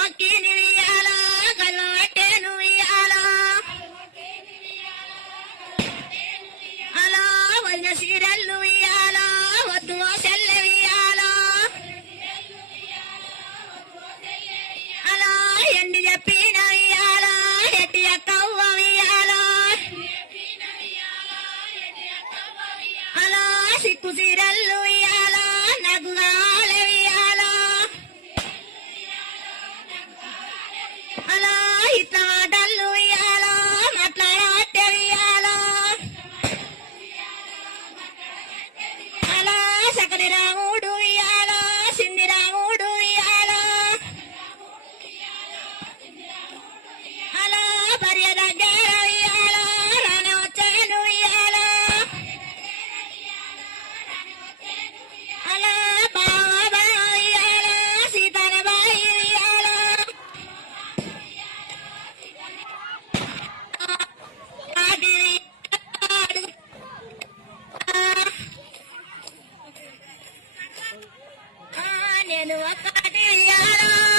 మొక్కి ఇయ్యాల కళ్ళు పట్టేను అలా వదిన సీరల్లు ఇయ్యాల వద్దు సెల్లె ఇయ్యాల అలా ఎండి చెప్పిన ఇయ్యాల ఎట్టి కవ్వ ఇయ్యాల అలా సిక్కు సీరల్లు ఇయ్యాల నాకు it out. నేను ఒక్కటి ఇయ్యాలా